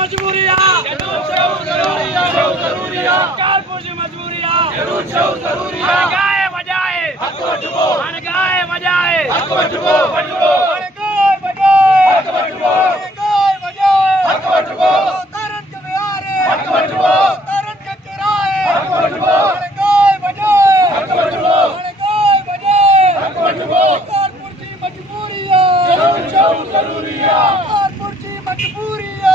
मजबूरी आ कारपुर की मजबूरी आ गाए बजाए गाए बजाए तरन के बिहारे तरन के किराए कारपुर की मजबूरी आ कारपुर की मजबूरी आ